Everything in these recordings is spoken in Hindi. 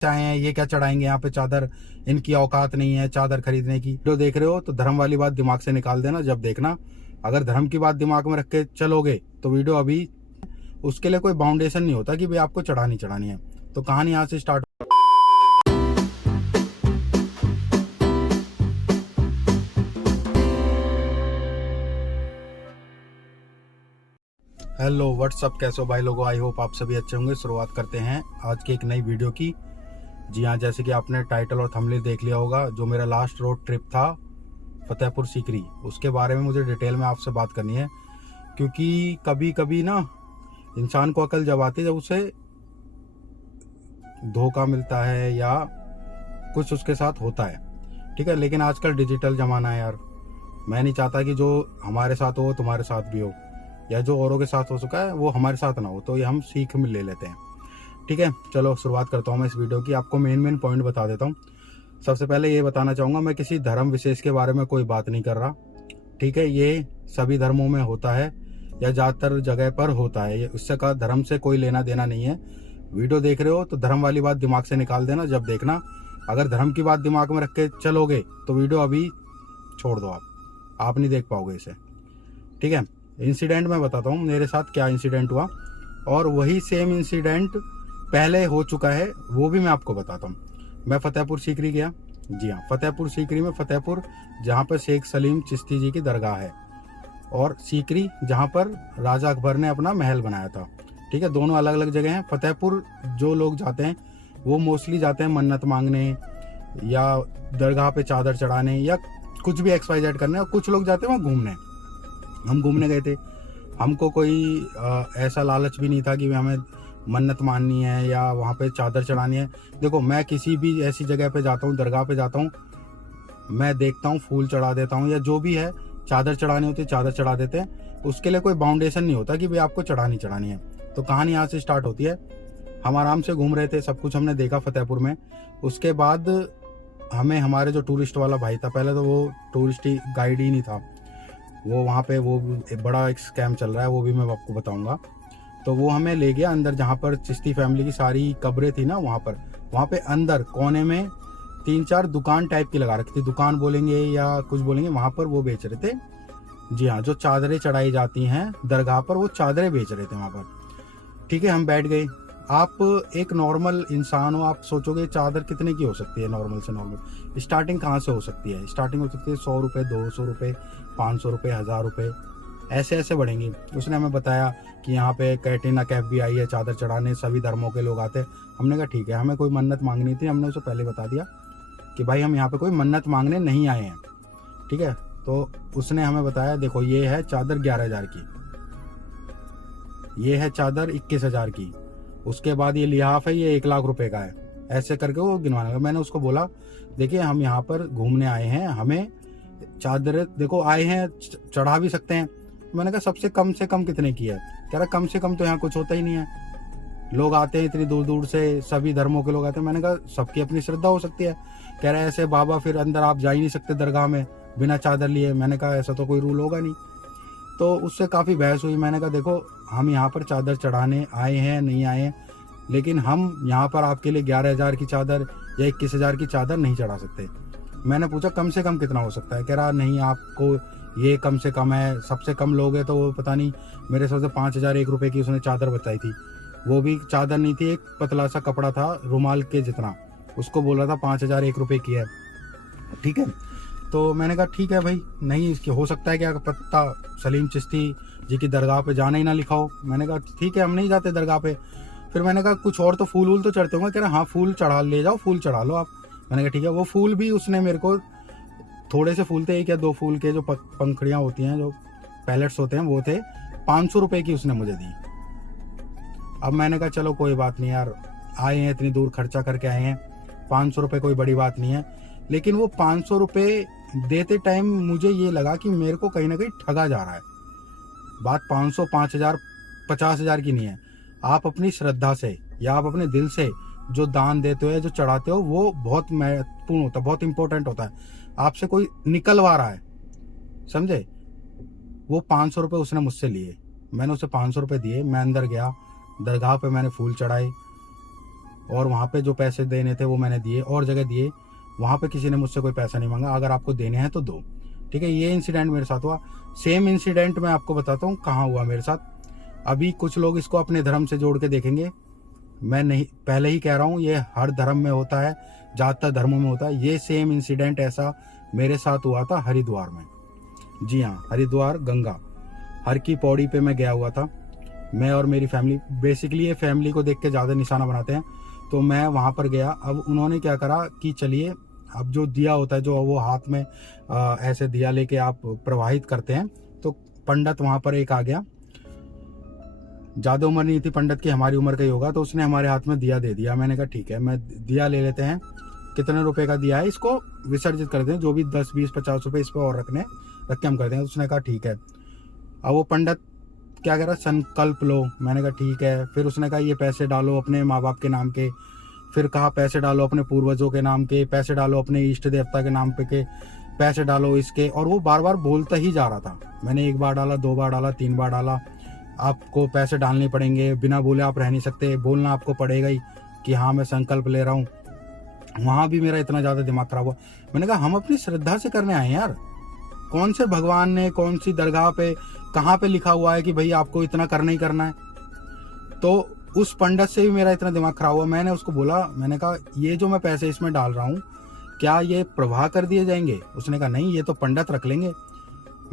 आए हैं, ये क्या चढ़ाएंगे यहाँ पे चादर, इनकी औकात नहीं है चादर खरीदने की। वीडियो देख रहे हो तो धर्म वाली बात दिमाग से निकाल देना जब देखना। अगर धर्म की बात दिमाग में रख के चलोगे तो वीडियो अभी, उसके लिए कोई बाउंडेशन नहीं होता कि भाई आपको चढ़ानी है। तो कहानी यहाँ से स्टार्ट। हेलो व्हाट्सअप, कैसे हो भाई लोगों, आई होप आप सभी अच्छे होंगे। शुरुआत करते हैं आज की एक नई वीडियो की। जी हाँ, जैसे कि आपने टाइटल और थंबनेल देख लिया होगा, जो मेरा लास्ट रोड ट्रिप था फतेहपुर सीकरी, उसके बारे में मुझे डिटेल में आपसे बात करनी है। क्योंकि कभी कभी ना इंसान को अकल जब आती है, जब उसे धोखा मिलता है या कुछ उसके साथ होता है, ठीक है। लेकिन आजकल डिजिटल ज़माना है यार, मैं नहीं चाहता कि जो हमारे साथ हो तुम्हारे साथ भी हो, या जो औरों के साथ हो चुका है वो हमारे साथ ना हो। तो ये हम सीख में ले लेते हैं, ठीक है। चलो शुरुआत करता हूँ मैं इस वीडियो की। आपको मेन पॉइंट बता देता हूँ। सबसे पहले ये बताना चाहूँगा, मैं किसी धर्म विशेष के बारे में कोई बात नहीं कर रहा, ठीक है। ये सभी धर्मों में होता है या ज़्यादातर जगह पर होता है, ये उससे का धर्म से कोई लेना देना नहीं है। वीडियो देख रहे हो तो धर्म वाली बात दिमाग से निकाल देना जब देखना। अगर धर्म की बात दिमाग में रख के चलोगे तो वीडियो अभी छोड़ दो, आप नहीं देख पाओगे इसे, ठीक है। इंसिडेंट मैं बताता हूँ मेरे साथ क्या इंसिडेंट हुआ, और वही सेम इंसिडेंट पहले हो चुका है वो भी मैं आपको बताता हूँ। मैं फतेहपुर सीकरी गया। जी हाँ, फतेहपुर सीकरी में, फतेहपुर जहाँ पर शेख सलीम चिश्ती जी की दरगाह है, और सीकरी जहाँ पर राजा अकबर ने अपना महल बनाया था, ठीक है। दोनों अलग अलग जगह हैं। फतेहपुर जो लोग जाते हैं वो मोस्टली जाते हैं मन्नत मांगने या दरगाह पे चादर चढ़ाने या कुछ भी XYZ करने, और कुछ लोग जाते हैं वहाँ घूमने। हम घूमने गए थे, हमको कोई ऐसा लालच भी नहीं था कि हमें मन्नत माननी है या वहाँ पे चादर चढ़ानी है। देखो, मैं किसी भी ऐसी जगह पे जाता हूँ, दरगाह पे जाता हूँ, मैं देखता हूँ, फूल चढ़ा देता हूँ, या जो भी है चादर चढ़ानी होती है चादर चढ़ा देते हैं। उसके लिए कोई बाउंडेशन नहीं होता कि भाई आपको चढ़ानी है। तो कहानी यहाँ से स्टार्ट होती है। हम आराम से घूम रहे थे, सब कुछ हमने देखा फतेहपुर में। उसके बाद हमें हमारे जो टूरिस्ट वाला भाई था, पहले तो वो टूरिस्ट ही गाइड ही नहीं था, वो वहाँ पे वो बड़ा एक स्कैम चल रहा है, वो भी मैं आपको बताऊंगा। तो वो हमें ले गया अंदर, जहाँ पर चिश्ती फैमिली की सारी कब्रें थी ना, वहाँ पे अंदर कोने में 3-4 दुकान टाइप की लगा रखी थी, दुकान बोलेंगे या कुछ बोलेंगे, वहाँ पर वो बेच रहे थे। जी हाँ, जो चादरें चढ़ाई जाती हैं दरगाह पर, वो चादरें बेच रहे थे वहाँ पर, ठीक है। हम बैठ गए। आप एक नॉर्मल इंसान हो, आप सोचोगे चादर कितने की हो सकती है, नॉर्मल से नॉर्मल स्टार्टिंग कहाँ से हो सकती है? स्टार्टिंग हो सकती है 100 रुपये, 200 रुपये, 500 रुपये, 1000 रुपये, ऐसे ऐसे बढ़ेंगी। उसने हमें बताया कि यहाँ पे कैटरीना कैफ भी आई है चादर चढ़ाने, सभी धर्मों के लोग आते हैं। हमने कहा ठीक है, हमें कोई मन्नत मांगनी थी, हमने उसे पहले बता दिया कि भाई हम यहाँ पे कोई मन्नत मांगने नहीं आए हैं, ठीक है। तो उसने हमें बताया, देखो ये है चादर 11,000 की, ये है चादर 21,000 की, उसके बाद ये लिहाफ है, ये 1 लाख रुपए का है, ऐसे करके वो गिनवाने लगा। मैंने उसको बोला, देखिए हम यहाँ पर घूमने आए हैं, हमें चादर, देखो आए हैं चढ़ा भी सकते हैं। मैंने कहा सबसे कम से कम कितने की है? कह रहा कम से कम तो यहाँ कुछ होता ही नहीं है, लोग आते हैं इतनी दूर दूर से, सभी धर्मों के लोग आते हैं। मैंने कहा सबकी अपनी श्रद्धा हो सकती है। कह रहा है ऐसे बाबा फिर अंदर आप जा ही नहीं सकते दरगाह में बिना चादर लिए। मैंने कहा ऐसा तो कोई रूल होगा नहीं। तो उससे काफ़ी बहस हुई। मैंने कहा देखो हम यहाँ पर चादर चढ़ाने आए हैं, नहीं आए हैं, लेकिन हम यहाँ पर आपके लिए 11,000 की चादर या 21,000 की चादर नहीं चढ़ा सकते। मैंने पूछा कम से कम कितना हो सकता है? कह रहा नहीं, आपको ये कम से कम है, सबसे कम लोग है तो वो पता नहीं, मेरे हिसाब से 5,001 रुपये की उसने चादर बताई थी। वो भी चादर नहीं थी, एक पतला सा कपड़ा था रुमाल के जितना, उसको बोल रहा था 5,001 रुपये की है, ठीक है। तो मैंने कहा ठीक है भाई, नहीं इसकी हो सकता है क्या पता सलीम चिश्ती जी की दरगाह पे जाना ही ना लिखा हो। मैंने कहा ठीक है, हम नहीं जाते दरगाह पे। फिर मैंने कहा कुछ और तो फूल वूल तो चढ़ते होंगे? कह रहा हाँ फूल चढ़ा ले जाओ, फूल चढ़ा लो आप। मैंने कहा ठीक है। वो फूल भी उसने मेरे को, थोड़े से फूल थे, 1 या 2 फूल के जो पंखड़ियाँ होती हैं, जो पैलेट्स होते हैं, वो थे 500 रुपये की उसने मुझे दी। अब मैंने कहा चलो कोई बात नहीं यार, आए हैं इतनी दूर खर्चा करके आए हैं, 500 रुपये कोई बड़ी बात नहीं है। लेकिन वो 500 रुपये देते टाइम मुझे ये लगा कि मेरे को कहीं ना कहीं ठगा जा रहा है। बात 500, 5,000, 50,000 की नहीं है। आप अपनी श्रद्धा से या आप अपने दिल से जो दान देते हो या जो चढ़ाते हो, वो बहुत महत्वपूर्ण होता है, बहुत इंपॉर्टेंट होता है। आपसे कोई निकलवा रहा है, समझे? वो 500 रुपये उसने मुझसे लिए, मैंने उसे 500 रुपये दिए। मैं अंदर गया, दरगाह पे मैंने फूल चढ़ाए, और वहाँ पे जो पैसे देने थे वो मैंने दिए, और जगह दिए, वहाँ पे किसी ने मुझसे कोई पैसा नहीं मांगा। अगर आपको देने हैं तो दो, ठीक है। ये इंसिडेंट मेरे साथ हुआ। सेम इंसिडेंट मैं आपको बताता हूँ कहाँ हुआ मेरे साथ। अभी कुछ लोग इसको अपने धर्म से जोड़ के देखेंगे, मैं नहीं, पहले ही कह रहा हूँ, ये हर धर्म में होता है, ज़्यादातर धर्मों में होता है। ये सेम इंसिडेंट ऐसा मेरे साथ हुआ था हरिद्वार में। जी हाँ, हरिद्वार गंगा हर की पौड़ी पे मैं गया हुआ था, मैं और मेरी फैमिली। बेसिकली ये फैमिली को देख के ज़्यादा निशाना बनाते हैं, तो मैं वहाँ पर गया। अब उन्होंने क्या करा कि चलिए, अब जो दिया होता है, जो वो हाथ में ऐसे दिया लेके आप प्रवाहित करते हैं, तो पंडित वहाँ पर एक आ गया। ज़्यादा उम्र नहीं थी पंडित की, हमारी उम्र का ही होगा, तो उसने हमारे हाथ में दिया दे दिया। मैंने कहा ठीक है, मैं दिया ले लेते हैं, कितने रुपए का दिया है, इसको विसर्जित कर दें, जो भी 10 20 50 रुपए इस पर और रख के हम कर दें। उसने कहा ठीक है। अब वो पंडित क्या कह रहा, संकल्प लो। मैंने कहा ठीक है। फिर उसने कहा ये पैसे डालो अपने माँ बाप के नाम के, फिर कहा पैसे डालो अपने पूर्वजों के नाम के, पैसे डालो अपने इष्ट देवता के नाम पे के, पैसे डालो इसके। और वो बार बार बोलता ही जा रहा था। मैंने 1 बार डाला, 2 बार डाला, 3 बार डाला। आपको पैसे डालने पड़ेंगे, बिना बोले आप रह नहीं सकते, बोलना आपको पड़ेगा ही कि हाँ मैं संकल्प ले रहा हूँ। वहाँ भी मेरा इतना ज़्यादा दिमाग खराब हुआ। मैंने कहा हम अपनी श्रद्धा से करने आए हैं यार, कौन से भगवान ने, कौन सी दरगाह पे, कहाँ पे लिखा हुआ है कि भाई आपको इतना करना ही करना है। तो उस पंडित से भी मेरा इतना दिमाग खराब हुआ। मैंने उसको बोला, मैंने कहा ये जो मैं पैसे इसमें डाल रहा हूँ, क्या ये प्रवाह कर दिए जाएंगे? उसने कहा नहीं, ये तो पंडित रख लेंगे।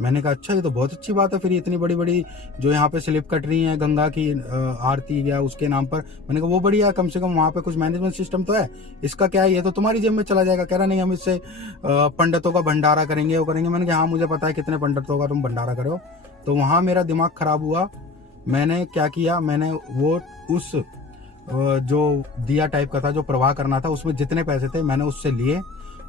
मैंने कहा अच्छा, ये तो बहुत अच्छी बात है। फिर इतनी बड़ी बड़ी जो यहाँ पे स्लिप कट रही है गंगा की आरती या उसके नाम पर, मैंने कहा वो बढ़िया, कम से कम वहाँ पे कुछ मैनेजमेंट सिस्टम तो है। इसका क्या है, ये तो तुम्हारी जेब में चला जाएगा। कह रहा नहीं, हम इससे पंडितों का भंडारा करेंगे, वो करेंगे। मैंने कहा हाँ मुझे पता है कितने पंडितों का तुम भंडारा करो। तो वहाँ मेरा दिमाग खराब हुआ। मैंने क्या किया, मैंने वो उस जो दिया टाइप का था, जो प्रवाह करना था, उसमें जितने पैसे थे मैंने उससे लिए,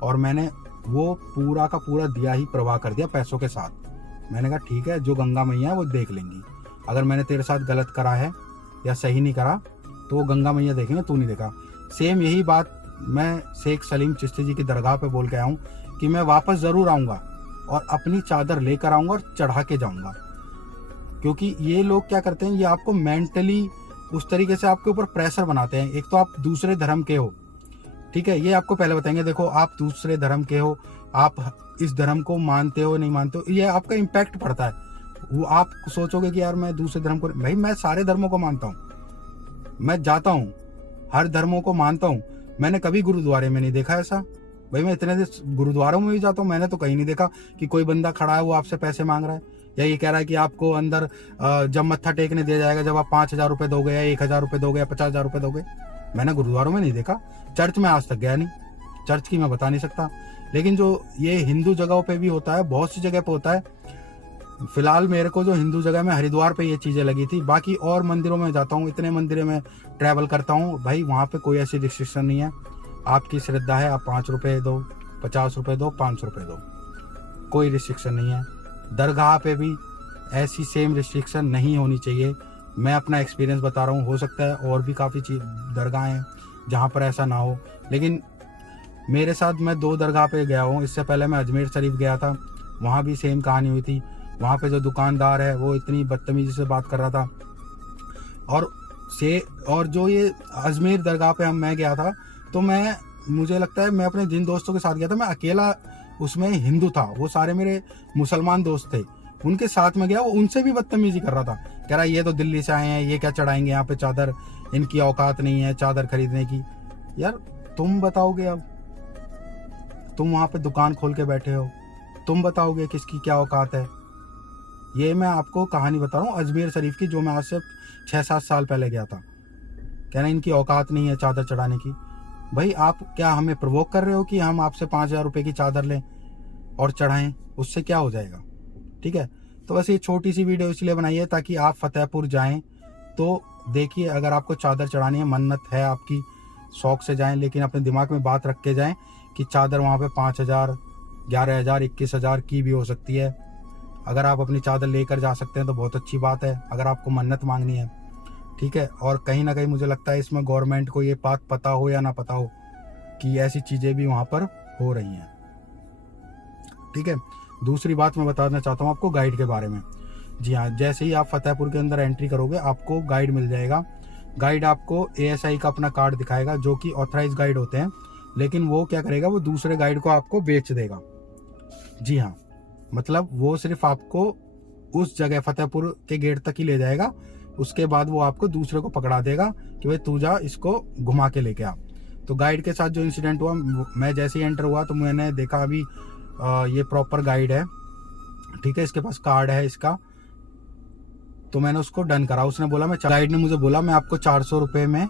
और मैंने वो पूरा का पूरा दिया ही प्रवाह कर दिया पैसों के साथ। मैंने कहा ठीक है, जो गंगा मैया है वो देख लेंगी। अगर मैंने तेरे साथ गलत करा है या सही नहीं करा तो वो गंगा मैया देखेंगे, तू नहीं देखा। सेम यही बात मैं शेख सलीम चिश्ती जी की दरगाह पे बोल के आया हूँ कि मैं वापस ज़रूर आऊँगा और अपनी चादर लेकर आऊँगा और चढ़ा के जाऊँगा। क्योंकि ये लोग क्या करते हैं, ये आपको मेंटली उस तरीके से आपके ऊपर प्रेशर बनाते हैं। एक तो आप दूसरे धर्म के हो, ठीक है, ये आपको पहले बताएंगे देखो आप दूसरे धर्म के हो, आप इस धर्म को मानते हो नहीं मानते हो, ये आपका इम्पैक्ट पड़ता है। वो आप सोचोगे कि यार मैं दूसरे धर्म को, भाई मैं सारे धर्मों को मानता हूँ, मैं जाता हूँ, हर धर्मों को मानता हूँ। मैंने कभी गुरुद्वारे में नहीं देखा ऐसा। भाई मैं इतने गुरुद्वारों में भी जाता हूँ, मैंने तो कहीं नहीं देखा कि कोई बंदा खड़ा है वो आपसे पैसे मांग रहा है, या ये कह रहा है कि आपको अंदर जब मत्था टेकने दिया जाएगा जब आप 5,000 रुपये दोगे या 1,000 रुपये दोगे या 50,000 रुपये दोगे। मैंने गुरुद्वारों में नहीं देखा, चर्च में आज तक गया नहीं, चर्च की मैं बता नहीं सकता। लेकिन जो ये हिंदू जगहों पे भी होता है, बहुत सी जगह पे होता है। फिलहाल मेरे को जो हिंदू जगह में हरिद्वार पे ये चीज़ें लगी थी। बाकी और मंदिरों में जाता हूँ, इतने मंदिरों में ट्रैवल करता हूँ, भाई वहाँ पे कोई ऐसी रिस्ट्रिक्शन नहीं है। आपकी श्रद्धा है, आप 5 रुपये दो, 50 रुपये दो, 500 रुपये दो, कोई रिस्ट्रिक्शन नहीं है। दरगाह पे भी ऐसी सेम रिस्ट्रिक्शन नहीं होनी चाहिए। मैं अपना एक्सपीरियंस बता रहा हूँ, हो सकता है और भी काफ़ी दरगाह हैं जहाँ पर ऐसा ना हो, लेकिन मेरे साथ मैं 2 दरगाह पे गया हूँ। इससे पहले मैं अजमेर शरीफ गया था, वहाँ भी सेम कहानी हुई थी। वहाँ पे जो दुकानदार है वो इतनी बदतमीजी से बात कर रहा था। और जो ये अजमेर दरगाह पे मैं गया था, तो मुझे लगता है मैं अपने जिन दोस्तों के साथ गया था, मैं अकेला उसमें हिंदू था, वो सारे मेरे मुसलमान दोस्त थे। उनके साथ में गया, वो उनसे भी बदतमीजी कर रहा था। कह रहा ये तो दिल्ली से आए हैं, ये क्या चढ़ाएंगे यहाँ पे चादर, इनकी औकात नहीं है चादर खरीदने की। यार तुम बताओगे, अब तुम वहाँ पे दुकान खोल के बैठे हो, तुम बताओगे किसकी क्या औकात है। ये मैं आपको कहानी बता रहा हूँ अजमेर शरीफ की, जो मैं आज से 6-7 साल पहले गया था। कहना इनकी औकात नहीं है चादर चढ़ाने की। भाई आप क्या हमें प्रोवोक कर रहे हो कि हम आपसे 5,000 रुपये की चादर लें और चढ़ाएं? उससे क्या हो जाएगा? ठीक है, तो बस ये छोटी सी वीडियो इसलिए बनाई है ताकि आप फतेहपुर जाएं तो देखिए, अगर आपको चादर चढ़ानी है, मन्नत है आपकी, शौक से जाएं, लेकिन अपने दिमाग में बात रख के जाएं कि चादर वहाँ पे 5,000, 11,000, 21,000 की भी हो सकती है। अगर आप अपनी चादर लेकर जा सकते हैं तो बहुत अच्छी बात है, अगर आपको मन्नत मांगनी है, ठीक है। और कहीं ना कहीं मुझे लगता है इसमें गवर्नमेंट को ये बात पता हो या ना पता हो कि ऐसी चीज़ें भी वहाँ पर हो रही हैं, ठीक है। दूसरी बात मैं बताना चाहता हूँ आपको गाइड के बारे में। जी हाँ, जैसे ही आप फतेहपुर के अंदर एंट्री करोगे आपको गाइड मिल जाएगा, गाइड आपको ASI का अपना कार्ड दिखाएगा, जो कि ऑथराइज गाइड होते हैं, लेकिन वो क्या करेगा, वो दूसरे गाइड को आपको बेच देगा। जी हाँ, मतलब वो सिर्फ आपको उस जगह फतेहपुर के गेट तक ही ले जाएगा, उसके बाद वो आपको दूसरे को पकड़ा देगा कि भाई तू जा, इसको घुमा के लेके आ। तो गाइड के साथ जो इंसिडेंट हुआ, मैं जैसे ही एंटर हुआ तो मैंने देखा अभी ये प्रॉपर गाइड है, ठीक है, इसके पास कार्ड है इसका, तो मैंने उसको डन करा। उसने बोला गाइड ने मुझे बोला मैं आपको 400 रुपये में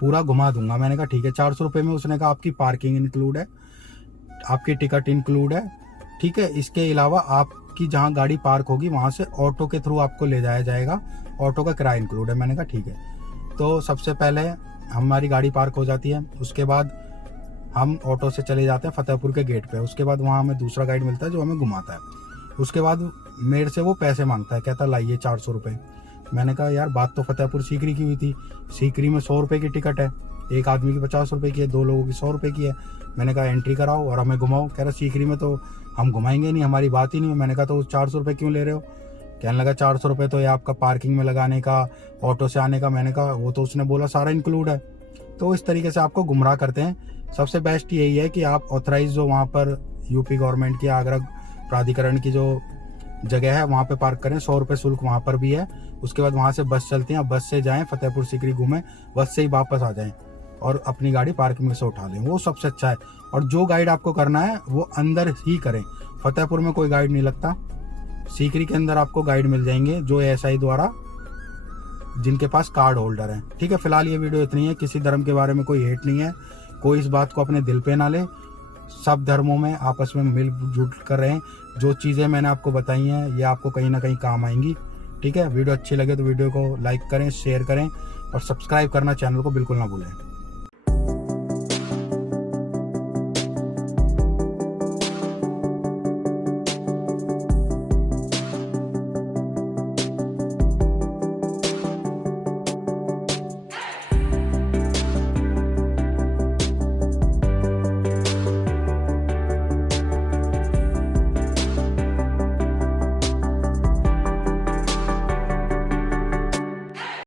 पूरा घुमा दूंगा। मैंने कहा ठीक है। 400 रुपये में उसने कहा आपकी पार्किंग इंक्लूड है, आपकी टिकट इंक्लूड है, ठीक है, इसके अलावा आपकी जहाँ गाड़ी पार्क होगी वहाँ से ऑटो के थ्रू आपको ले जाया जाएगा, ऑटो का किराया इंक्लूड है। मैंने कहा ठीक है। तो सबसे पहले हमारी गाड़ी पार्क हो जाती है, उसके बाद हम ऑटो से चले जाते हैं फतेहपुर के गेट पे। उसके बाद वहाँ हमें दूसरा गाइड मिलता है जो हमें घुमाता है। उसके बाद मेरे से वो पैसे मांगता है, कहता लाइए 400 रुपये। मैंने कहा यार बात तो फतेहपुर सीकरी की हुई थी, सीकरी में 100 रुपये की टिकट है, एक आदमी की 50 रुपये की है, 2 लोगों की 100 रुपये की है। मैंने कहा एंट्री कराओ और हमें घुमाओ। कह रहा सीकरी में तो हम घुमाएंगे नहीं, हमारी बात ही नहीं है। मैंने कहा तो 400 रुपये क्यों ले रहे हो? कहने लगा 400 रुपये तो ये आपका पार्किंग में लगाने का, ऑटो से आने का। मैंने कहा वो तो उसने बोला सारा इंक्लूड है। तो इस तरीके से आपको गुमराह करते हैं। सबसे बेस्ट यही है कि आप ऑथराइज जो वहाँ पर यूपी गवर्नमेंट की आगरा प्राधिकरण की जो जगह है वहाँ पे पार्क करें। 100 रुपये शुल्क वहाँ पर भी है। उसके बाद वहाँ से बस चलती है, बस से जाएं फतेहपुर सीकरी घूमें, बस से ही वापस आ जाएं और अपनी गाड़ी पार्किंग में से उठा लें, वो सबसे अच्छा है। और जो गाइड आपको करना है वो अंदर ही करें। फतेहपुर में कोई गाइड नहीं लगता, सीकरी के अंदर आपको गाइड मिल जाएंगे जो ASI द्वारा, जिनके पास कार्ड होल्डर है। ठीक है, फिलहाल ये वीडियो इतनी है। किसी धर्म के बारे में कोई हेट नहीं है, कोई इस बात को अपने दिल पे ना ले। सब धर्मों में आपस में मिलजुल कर रहें। जो चीज़ें मैंने आपको बताई हैं ये आपको कहीं ना कहीं काम आएंगी। ठीक है, वीडियो अच्छी लगे तो वीडियो को लाइक करें, शेयर करें और सब्सक्राइब करना चैनल को बिल्कुल ना भूलें।